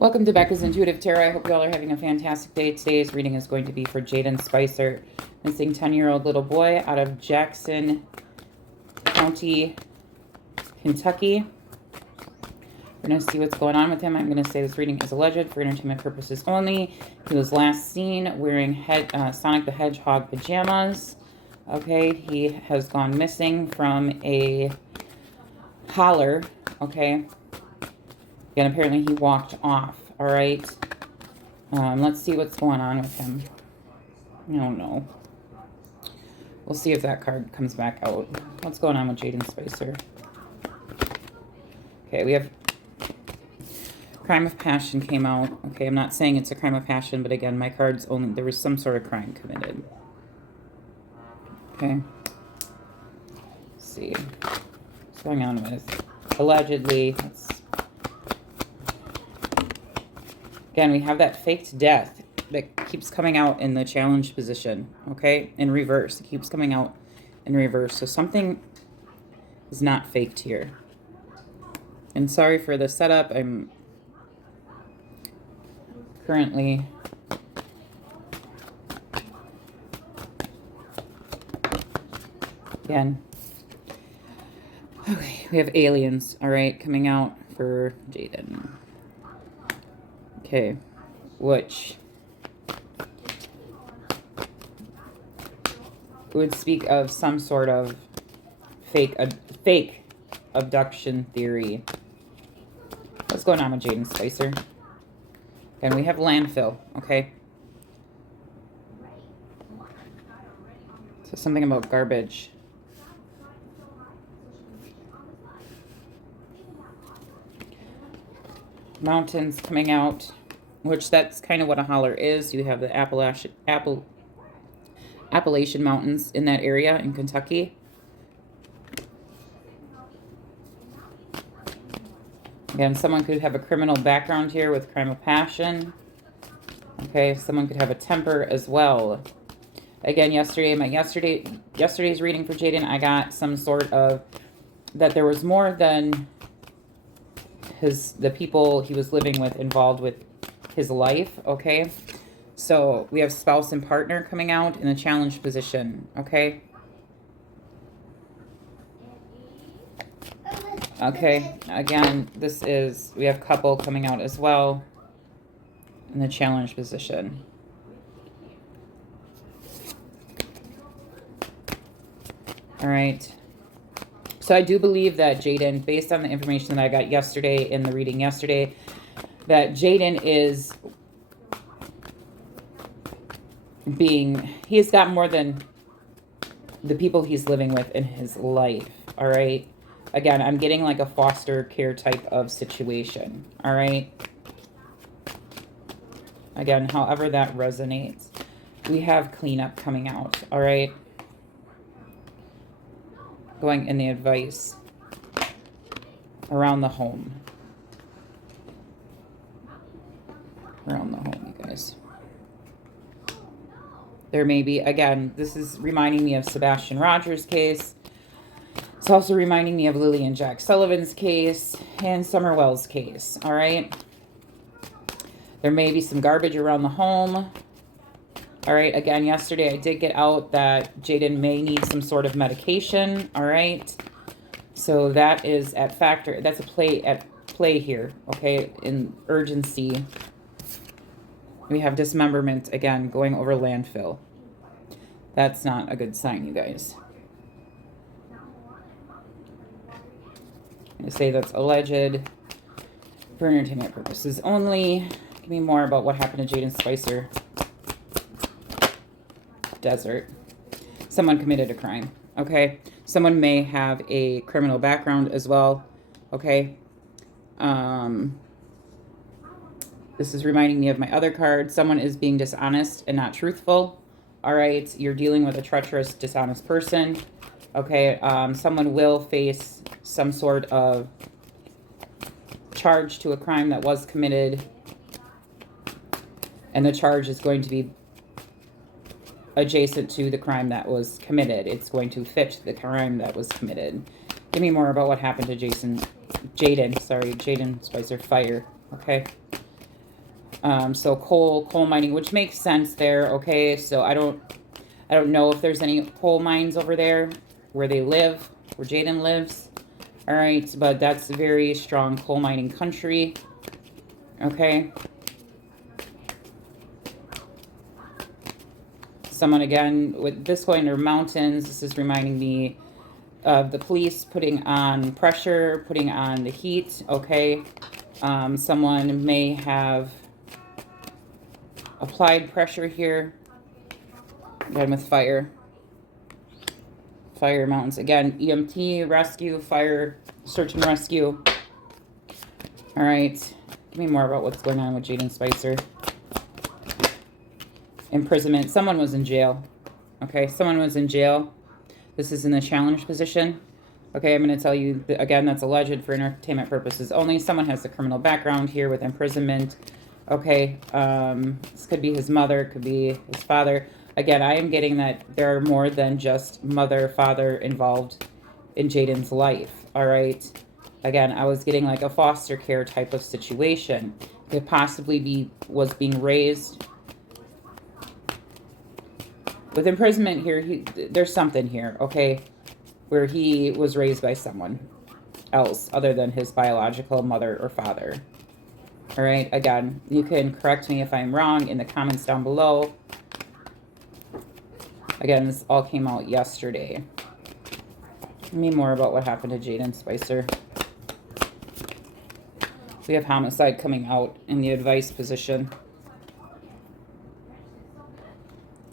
Welcome to Becca's Intuitive Tarot. I hope you all are having a fantastic day. Today's reading is going to be for Jayden Spicer, missing 10-year-old little boy out of Jackson County, Kentucky. We're going to see what's going on with him. I'm going to say this reading is alleged for entertainment purposes only. He was last seen wearing Sonic the Hedgehog pajamas. Okay, he has gone missing from a holler. Okay. And apparently he walked off. All right. Let's see what's going on with him. I don't know. We'll see if that card comes back out. What's going on with Jayden Spicer? Okay, we have crime of passion came out. Okay, I'm not saying it's a crime of passion, but again, my cards only, there was some sort of crime committed. Okay. Let's see. What's going on with allegedly? Again, we have that faked death that keeps coming out in the challenge position, okay? In reverse. It keeps coming out in reverse. So something is not faked here. And sorry for the setup. I'm currently... Again. Okay, we have aliens, all right, coming out for Jayden. Okay, which would speak of some sort of fake abduction theory. What's going on with Jayden Spicer? And we have landfill, okay? So something about garbage. Mountains coming out, which that's kind of what a holler is. You have the Appalachian Mountains in that area in Kentucky. Again, someone could have a criminal background here with crime of passion. Okay, someone could have a temper as well. Again, yesterday's reading for Jayden, I got some sort of that there was more than the people he was living with involved with his life, okay? So we have spouse and partner coming out in a challenge position, okay? Okay, again, we have couple coming out as well in the challenge position. All right. So I do believe that Jayden, based on the information that I got yesterday in the reading yesterday, that Jayden is he's got more than the people he's living with in his life, all right? Again, I'm getting like a foster care type of situation, all right? Again, however that resonates. We have cleanup coming out, all right? Going in the advice around the home. Around the home, you guys. There may be, again, this is reminding me of Sebastian Rogers' case. It's also reminding me of Lily and Jack Sullivan's case and Summer Wells' case, all right? There may be some garbage around the home. All right, again, yesterday I did get out that Jayden may need some sort of medication, all right? So that is that's at play here, okay, in urgency. We have dismemberment, again, going over landfill. That's not a good sign, you guys. I'm going to say that's alleged for entertainment purposes only. Give me more about what happened to Jayden Spicer. Desert. Someone committed a crime, okay? Someone may have a criminal background as well, okay? This is reminding me of my other card. Someone is being dishonest and not truthful, all right? You're dealing with a treacherous, dishonest person, okay? Someone will face some sort of charge to a crime that was committed, and the charge is going to be adjacent to the crime that was committed. It's going to fit the crime that was committed. Give me more about what happened to Jayden Spicer. Fire, okay? So coal mining, which makes sense there. Okay, so I don't know if there's any coal mines over there where they live, where Jayden lives. All right, but that's a very strong coal mining country. Okay. Someone, again, with this going to mountains, this is reminding me of the police putting on pressure, putting on the heat. Okay. Someone may have applied pressure here. Again, with fire. Fire mountains. Again, EMT, rescue, fire, search and rescue. All right. Give me more about what's going on with Jayden Spicer. Imprisonment. Someone was in jail. Okay, someone was in jail. This is in the challenge position. Okay, I'm going to tell you, again, that's alleged for entertainment purposes only. Someone has the criminal background here with imprisonment. Okay, this could be his mother, could be his father. Again, I am getting that there are more than just mother, father involved in Jayden's life. All right. Again, I was getting like a foster care type of situation. Could possibly was being raised with imprisonment here. There's something here, okay, where he was raised by someone else other than his biological mother or father. All right, again, you can correct me if I'm wrong in the comments down below. Again, this all came out yesterday. Tell me more about what happened to Jayden Spicer. We have homicide coming out in the advice position.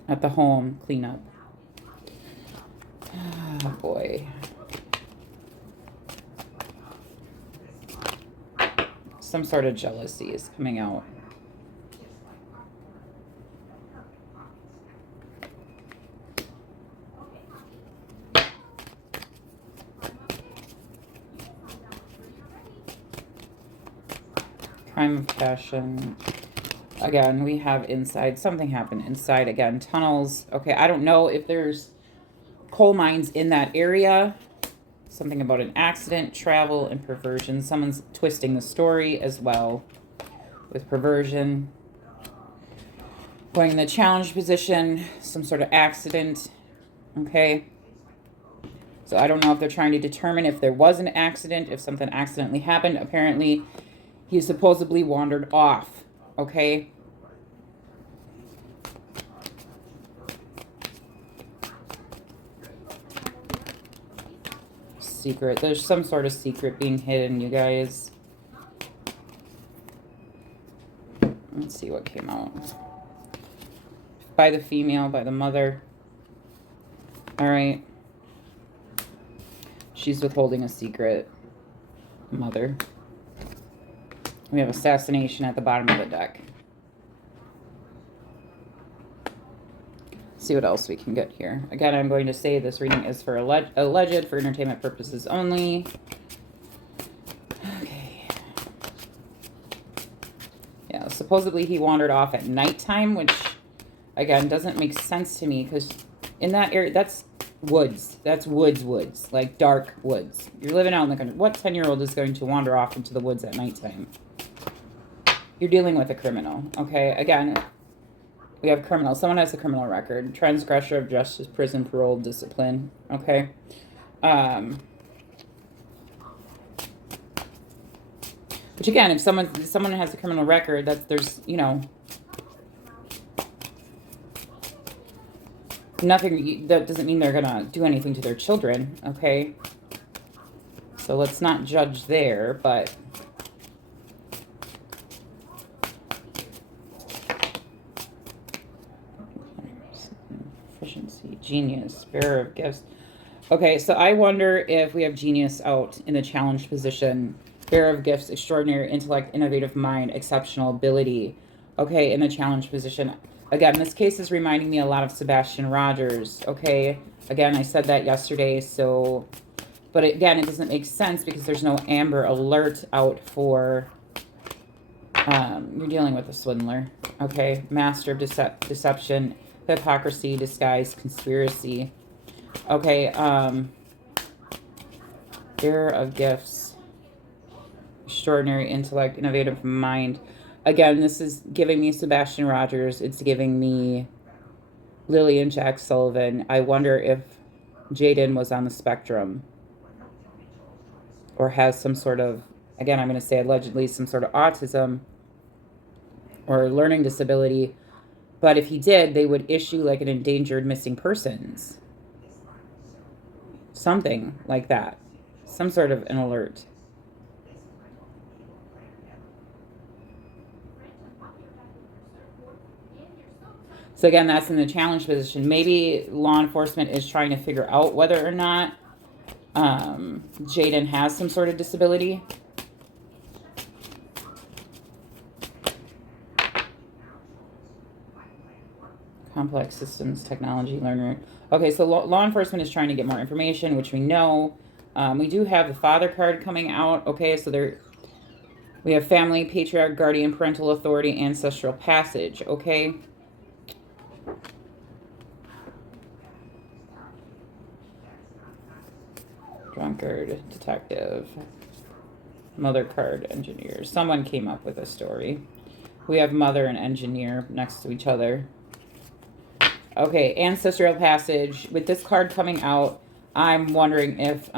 At the home, cleanup. Oh, boy. Some sort of jealousy is coming out. Crime of passion. Again, we have inside. Something happened inside. Again, tunnels. Okay, I don't know if there's coal mines in that area. Something about an accident, travel, and perversion. Someone's twisting the story as well with perversion. Going in the challenge position. Some sort of accident. Okay. So I don't know if they're trying to determine if there was an accident, if something accidentally happened. Apparently, he supposedly wandered off. Okay. Secret. There's some sort of secret being hidden, you guys. Let's see what came out. By the female, by the mother. All right. She's withholding a secret. Mother. We have assassination at the bottom of the deck. See what else we can get here. Again, I'm going to say this reading is for alleged for entertainment purposes only. Okay. Yeah, supposedly he wandered off at nighttime, which, again, doesn't make sense to me because in that area, that's woods. That's woods. Like dark woods. You're living out in the country. What 10-year-old is going to wander off into the woods at nighttime? You're dealing with a criminal, okay? Again, we have criminal. Someone has a criminal record. Transgressor of justice, prison, parole, discipline, okay? Which, again, if someone has a criminal record, there's, you know, nothing, that doesn't mean they're going to do anything to their children, okay? So let's not judge there, but... Genius, bearer of gifts. Okay, so I wonder if we have genius out in the challenge position. Bearer of gifts, extraordinary intellect, innovative mind, exceptional ability. Okay, in the challenge position. Again, this case is reminding me a lot of Sebastian Rogers. Okay, again, I said that yesterday, so... But again, it doesn't make sense because there's no Amber Alert out for... you're dealing with a swindler. Okay, master of deception, hypocrisy, disguise, conspiracy. Okay, bearer of gifts, extraordinary intellect, innovative mind. Again, this is giving me Sebastian Rogers. It's giving me Lily and Jack Sullivan. I wonder if Jayden was on the spectrum or has some sort of, again, I'm going to say allegedly, some sort of autism or learning disability. But if he did, they would issue like an endangered missing persons. Something like that. Some sort of an alert. So again, that's in the challenge position. Maybe law enforcement is trying to figure out whether or not Jayden has some sort of disability. Complex systems, technology, learner. Okay, so law enforcement is trying to get more information, which we know. We do have the father card coming out. Okay, so we have family, patriarch, guardian, parental authority, ancestral passage. Okay. Drunkard, detective, mother card, engineer. Someone came up with a story. We have mother and engineer next to each other. Okay, ancestral passage. With this card coming out, I'm wondering if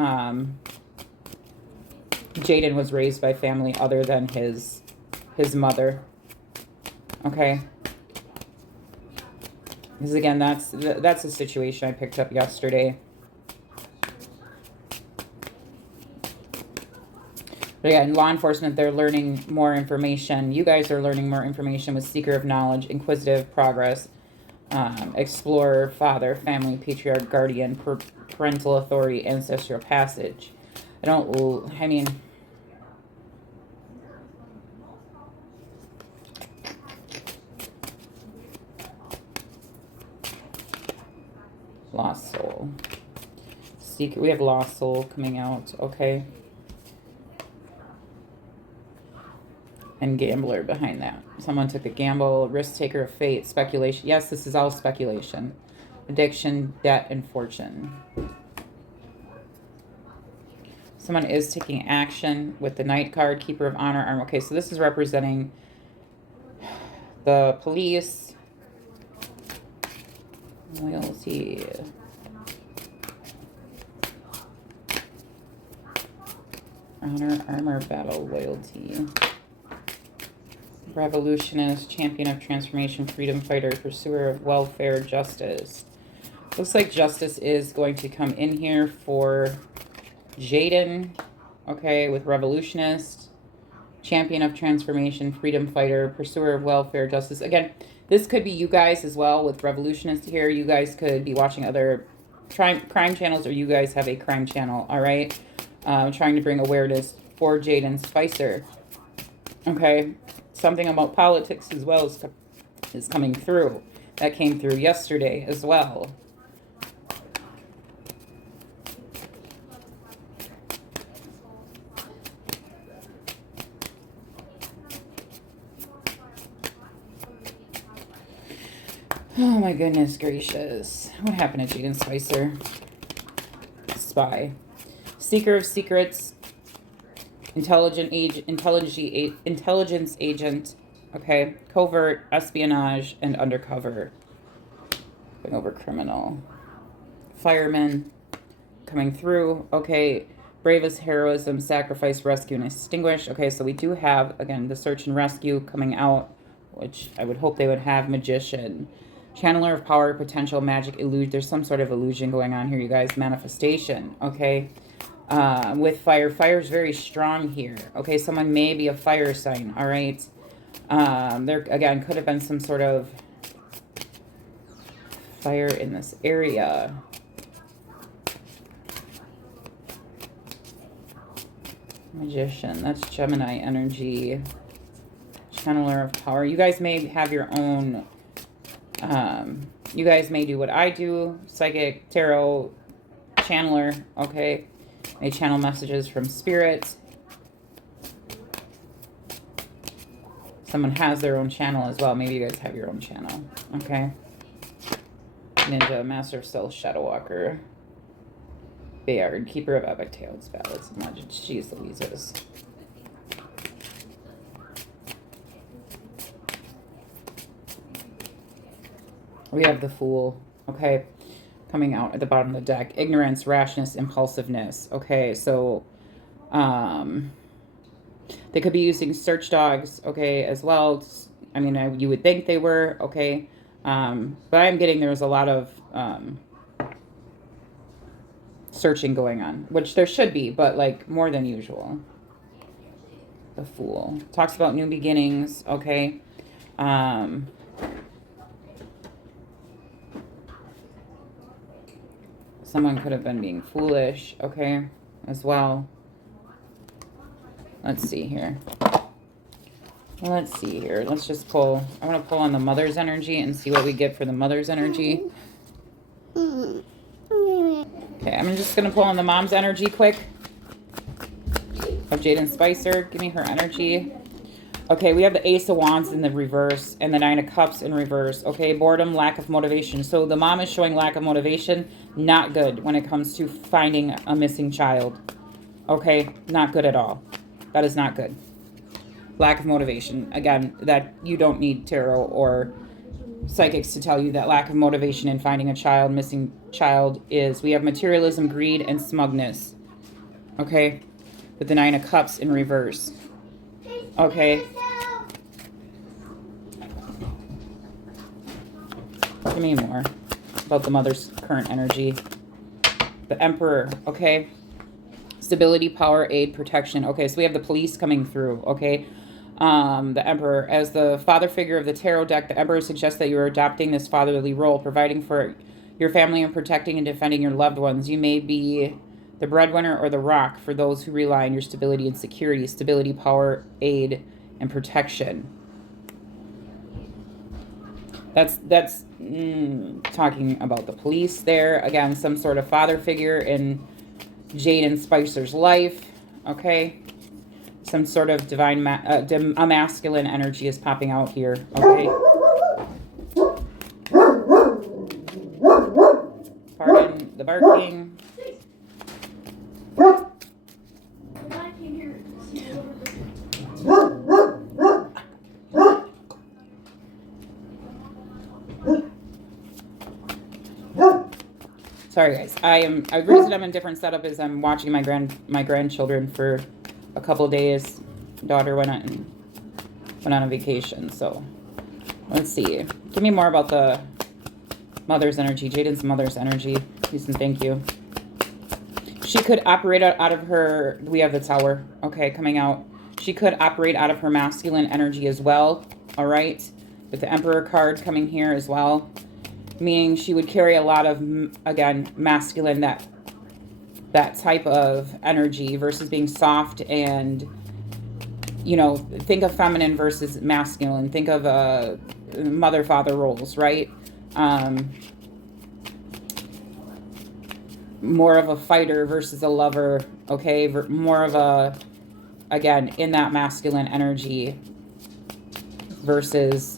Jayden was raised by family other than his mother. Okay. Because again, that's a situation I picked up yesterday. But yeah, in law enforcement, they're learning more information. You guys are learning more information with Seeker of Knowledge, Inquisitive, Progress, Explorer, Father, Family, Patriarch, Guardian, Parental Authority, Ancestral Passage. I mean... Lost Soul. Seeker, we have Lost Soul coming out, okay. And Gambler behind that. Someone took a gamble, risk taker of fate, speculation. Yes, this is all speculation. Addiction, debt, and fortune. Someone is taking action with the Knight card, Keeper of Honor, Arm. Okay, so this is representing the police. Loyalty. Honor, armor, battle, loyalty. Revolutionist, champion of transformation, freedom fighter, pursuer of welfare, justice. Looks like justice is going to come in here for Jayden, okay, with revolutionist, champion of transformation, freedom fighter, pursuer of welfare, justice. Again, this could be you guys as well with revolutionist here. You guys could be watching other crime channels, or you guys have a crime channel, all right? Trying to bring awareness for Jayden SPICER. Okay, something about politics as well is coming through. That came through yesterday as well. Oh my goodness gracious. What happened to Jayden SPICER? Spy. Seeker of secrets. Intelligence agent. Okay. Covert, espionage, and undercover. Going over criminal. Fireman. Coming through. Okay. Bravest heroism, sacrifice, rescue, and extinguish. Okay, so we do have, again, the search and rescue coming out, which I would hope they would have. Magician. Channeler of power, potential, magic, illusion. There's some sort of illusion going on here, you guys. Manifestation, okay? With fire. Fire's very strong here. Okay, someone may be a fire sign, all right? There, again, could have been some sort of fire in this area. Magician, that's Gemini energy. Channeler of power. You guys may have your own... you guys may do what I do, psychic, tarot, channeler, okay? May channel messages from spirit. Someone has their own channel as well. Maybe you guys have your own channel, okay? Ninja, Master of Stealth, Shadow Walker, Bayard, Keeper of Epic Tales, Ballads, and Legends. Jeez Louises. We have the Fool, okay, coming out at the bottom of the deck. Ignorance, rashness, impulsiveness. Okay, so they could be using search dogs, okay, as well. I mean, you would think they were, okay. But I'm getting there's a lot of searching going on, which there should be, but like more than usual. The Fool talks about new beginnings, okay. Someone could have been being foolish, okay, as well. Let's see here. Let's see here. Let's just pull. I want to pull on the Mother's energy and see what we get for the Mother's energy. Okay, I'm just going to pull on the Mom's energy quick. Of Jayden Spicer. Give me her energy. Okay, we have the Ace of Wands in the reverse and the Nine of Cups in reverse. Okay, boredom, lack of motivation. So the mom is showing lack of motivation. Not good when it comes to finding a missing child. Okay, not good at all. That is not good. Lack of motivation. Again, that you don't need tarot or psychics to tell you that lack of motivation in finding a child, missing child is. We have materialism, greed, and smugness. Okay, with the Nine of Cups in reverse. Okay. Give me more about the Mother's current energy. The Emperor, okay. Stability, power, aid, protection. Okay, so we have the Police coming through, okay. The Emperor, as the father figure of the tarot deck, the Emperor suggests that you are adopting this fatherly role, providing for your family and protecting and defending your loved ones. You may be the breadwinner or the rock for those who rely on your stability and security. Stability, power, aid, and protection. That's talking about the Police there. Again, some sort of father figure in Jayden Spicer's life. Okay. Some sort of divine, a masculine energy is popping out here. Okay. Pardon the barking. Sorry guys, the reason I'm in different setup is I'm watching my grandchildren for a couple days. Daughter went on a vacation, so let's see. Give me more about the Mother's energy, Jayden's Mother's energy. Please and thank you. She could operate out of her, we have the Tower, okay, coming out. She could operate out of her masculine energy as well, all right? With the Emperor card coming here as well. Meaning she would carry a lot of, again, masculine, that type of energy versus being soft and, you know, think of feminine versus masculine. Think of mother-father roles, right? More of a fighter versus a lover, okay? More of a, again, in that masculine energy versus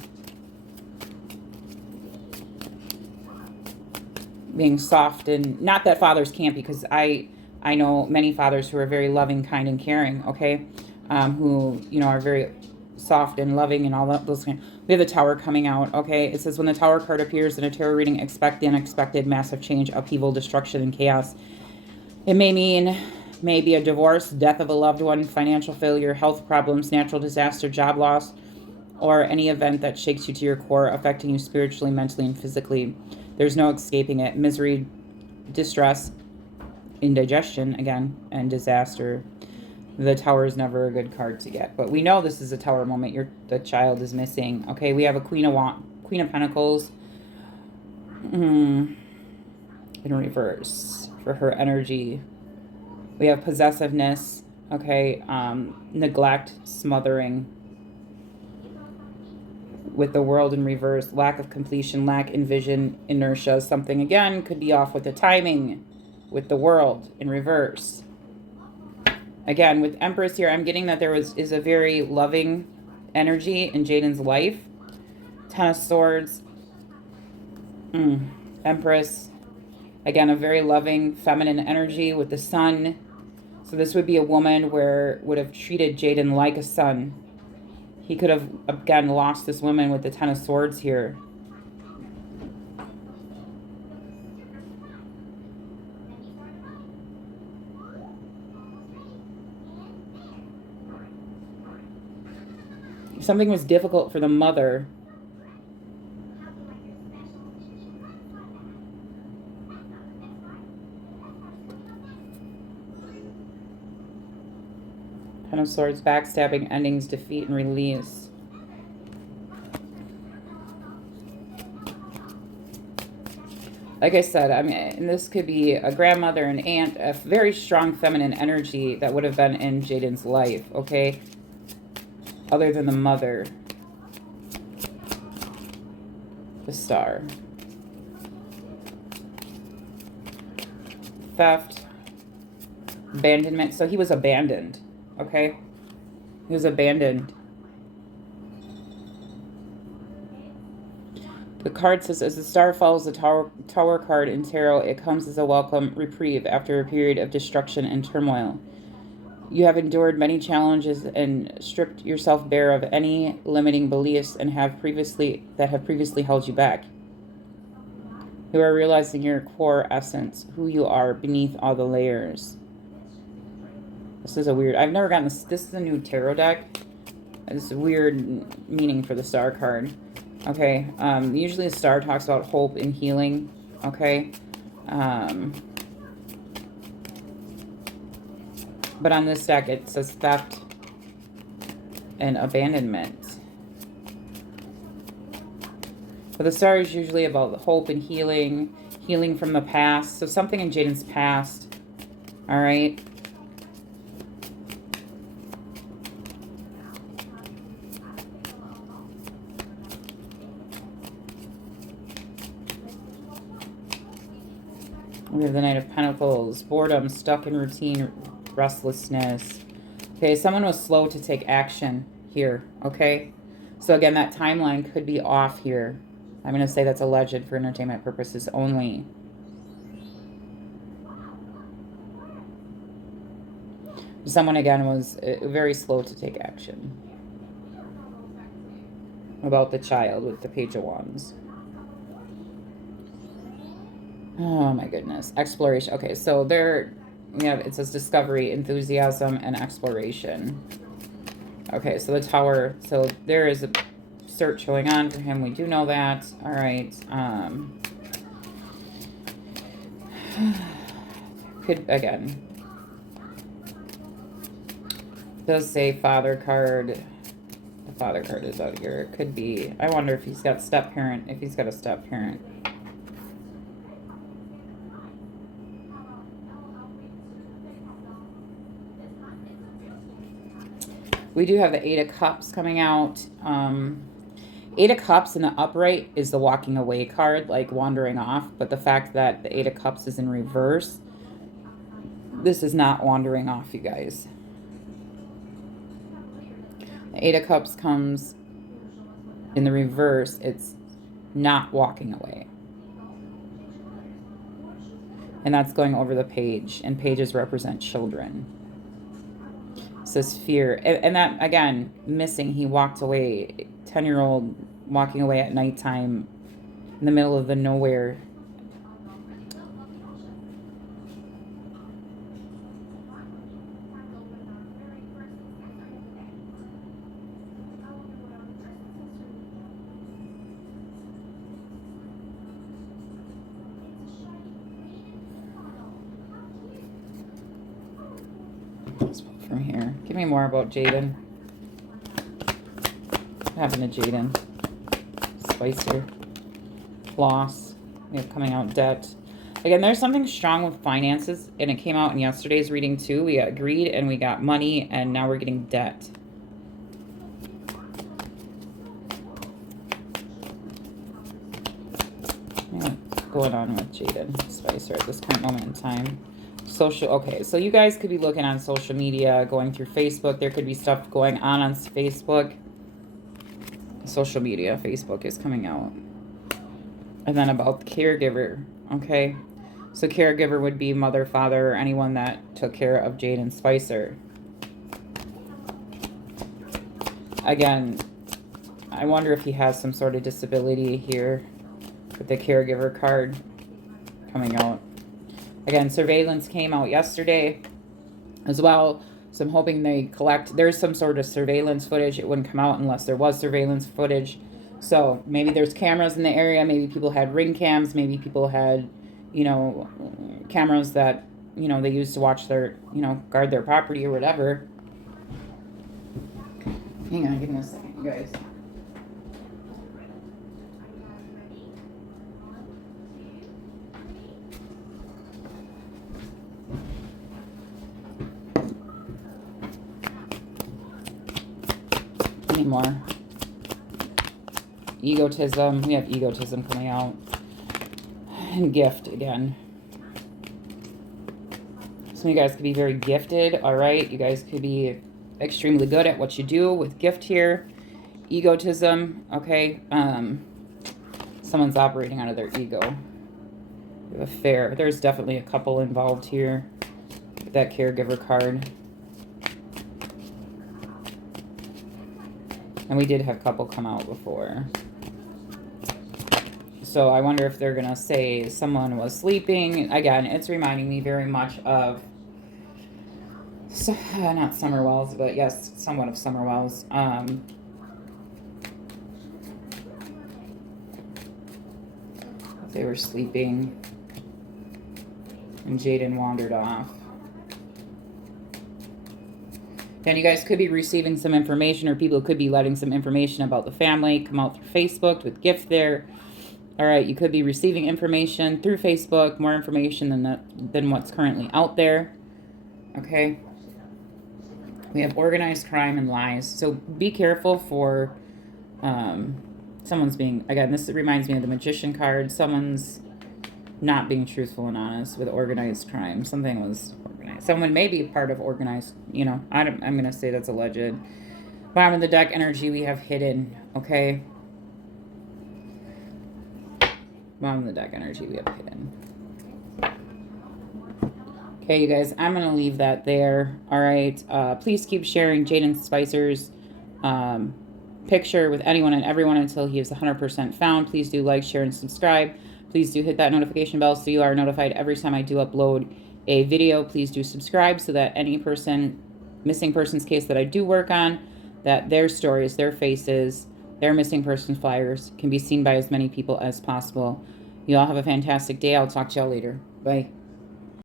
being soft. And not that fathers can't, because I know many fathers who are very loving, kind, and caring, okay? Who, you know, are very soft and loving and all that, those kind. We have the Tower coming out, okay? It says, when the Tower card appears in a tarot reading, expect the unexpected, massive change, upheaval, destruction, and chaos. It may mean maybe a divorce, death of a loved one, financial failure, health problems, natural disaster, job loss, or any event that shakes you to your core, affecting you spiritually, mentally, and physically. There's no escaping it. Misery, distress, indigestion, again, and disaster. The Tower is never a good card to get. But we know this is a Tower moment. The child is missing. Okay, we have a Queen of Pentacles in reverse for her energy. We have possessiveness. Okay, neglect, smothering. With the World in reverse, lack of completion, lack in vision, inertia. Something, again, could be off with the timing with the World in reverse. Again, with Empress here, I'm getting that there is a very loving energy in Jayden's life. Ten of Swords. Empress. Again, a very loving, feminine energy with the Sun. So this would be a woman would have treated Jayden like a son. He could have, again, lost this woman with the Ten of Swords here. something was difficult for the mother. Ten of Swords, backstabbing, endings, defeat, and release. Like I said, I mean, this could be a grandmother, an aunt, a very strong feminine energy that would have been in Jayden's life, okay? Other than the mother. The Star. Theft. Abandonment. So he was abandoned, okay? He was abandoned. The card says, as the star follows the tower card in tarot, it comes as a welcome reprieve after a period of destruction and turmoil. You have endured many challenges and stripped yourself bare of any limiting beliefs and have previously held you back. You are realizing your core essence, who you are beneath all the layers. This is a weird... I've never gotten this. This is a new tarot deck. It's a weird meaning for the star card. Okay, usually the star talks about hope and healing, okay? But on this deck, it says theft and abandonment. But the star is usually about hope and healing, healing from the past. So something in Jayden's past, all right? We have the Knight of Pentacles, boredom, stuck in routine, restlessness. Okay, someone was slow to take action here, okay? So again, that timeline could be off here. I'm going to say that's alleged for entertainment purposes only. Someone, again, was very slow to take action. About the child with the Page of Wands. Oh my goodness. Exploration. Okay, so there we have, it says discovery, enthusiasm, and exploration. Okay, so the Tower, so there is a search going on for him. We do know that. All right. Could, again, it does say father card. The father card is out here. It could be, I wonder if he's got step parent, if he's got a step parent. We do have the Eight of Cups coming out. Eight of Cups in the upright is the walking away card, like wandering off. But the fact that the Eight of Cups is in reverse, this is not wandering off, you guys. The Eight of Cups comes in the reverse. It's not walking away. And that's going over the page. And pages represent children. Says fear, and that again, missing. He walked away, 10-year-old walking away at nighttime in the middle of the nowhere. From here, give me more about Jayden. What happened to Jayden? Spicer. Loss. We have coming out debt. Again, there's something strong with finances, and it came out in yesterday's reading too. We got greed and we got money, and now we're getting debt. What's going on with Jayden Spicer at this current moment in time? Social, okay, so you guys could be looking on social media, going through Facebook. There could be stuff going on Facebook. Social media, Facebook is coming out. And then about the caregiver, okay? So caregiver would be mother, father, or anyone that took care of Jayden Spicer. Again, I wonder if he has some sort of disability here with the caregiver card coming out. Again, surveillance came out yesterday as well. So I'm hoping they collect. There's some sort of surveillance footage. It wouldn't come out unless there was surveillance footage. So maybe there's cameras in the area. Maybe people had ring cams. Maybe people had, you know, cameras that, you know, they use to watch their, you know, guard their property or whatever. Hang on, give me a second, you guys. Any more? Egotism. We have egotism coming out. And gift again. Some of you guys could be very gifted, all right? You guys could be extremely good at what you do with gift here. Egotism, okay? Someone's operating out of their ego. We have affair. There's definitely a couple involved here with that caregiver card. And we did have a couple come out before. So I wonder if they're going to say someone was sleeping. Again, it's reminding me very much of, not Summer Wells, but yes, somewhat of Summer Wells. They were sleeping and Jayden wandered off. Then you guys could be receiving some information, or people could be letting some information about the family come out through Facebook with gift there. All right, you could be receiving information through Facebook, more information than what's currently out there. Okay. We have organized crime and lies. So be careful for someone's being, again, this reminds me of the Magician card. Someone's not being truthful and honest with organized crime. Something was organized. Someone may be part of organized, you know, I'm going to say that's alleged. Bottom of the deck energy, we have hidden, okay? Bottom of the deck energy, we have hidden. Okay, you guys, I'm going to leave that there. All right. Please keep sharing Jayden SPICER's picture with anyone and everyone until he is 100% found. Please do like, share, and subscribe. Please do hit that notification bell so you are notified every time I do upload a video. Please do subscribe so that any person, missing persons case that I do work on, that their stories, their faces, their missing persons flyers can be seen by as many people as possible. You all have a fantastic day. I'll talk to y'all later. Bye.